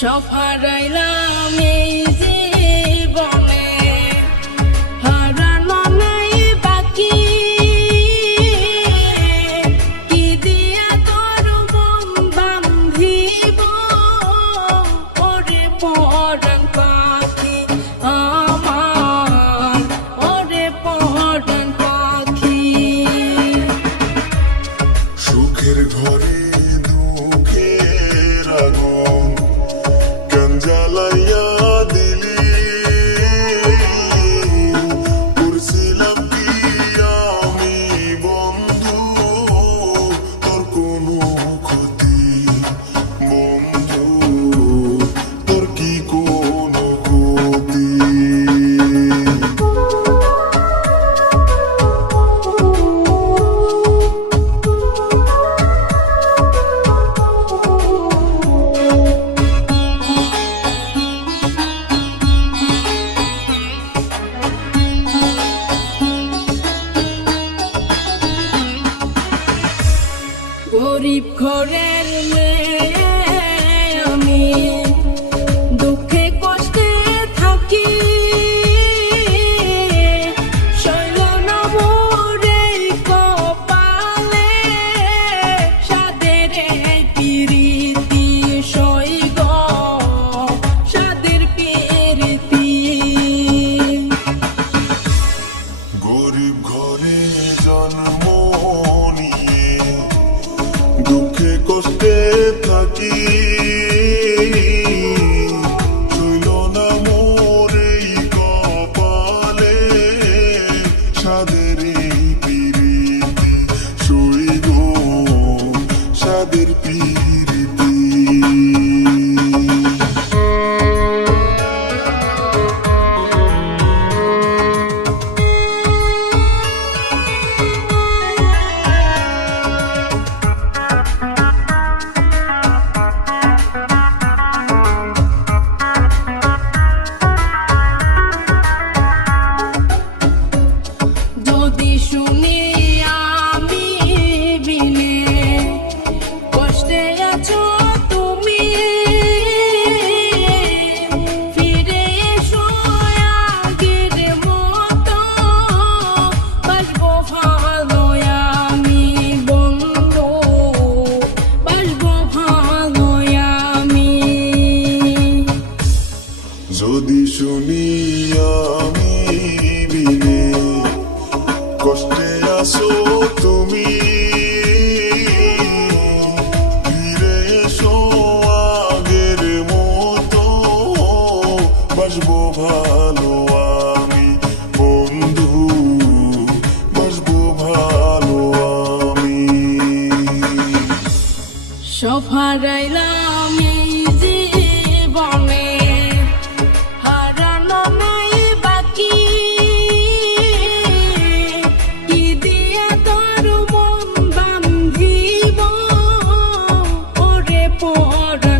সব হারাইলাম এই জীবনে, হারানো নাই বাকি। কি দিয়া তোর মন বান্ধিব ওরে পরাণ পাখি আমার, ওরে পরাণ পাখি। সুখের ঘরে দুঃখের আগুন কেন জ্বালাইয়া দিলি, করছিলাম কি আমি বন্ধু তোর কোনো ক্ষতি, বন্ধু তোর কি কোনো ক্ষতি। গরিব ঘরের মেয়ে আমি, দুঃখে কষ্টে থাকি। শৈল না মোরে কপালে, সাদের এই পিরিতি সইগ, সাদের পিরিতি। গরিব ঘরে জন্ম নিয়ে দুঃখে কষ্টে থাকি, শৈল না মোর এই কপালে, সাদের এই পিরিতি সইগ, সাদের পিরিতি। যদি শুনি আমি বিনে কষ্টে আছো তুমি, ফিরে এসো আগের মতো, বাসবো ভালো আমি বন্ধু, বাসবো ভালো আমি। যদি শুনি আমি বিনে কষ্টে আসো তুমি, ফিরে এসো আগের মতো, বাসবো ভালো আমি বন্ধু, বাসবো ভালো আমি। সব হারাইলাম এই জীবনে, হারানো নাই বাকি। কি দিয়া তোর মন বান্ধিব ওরে পরাণ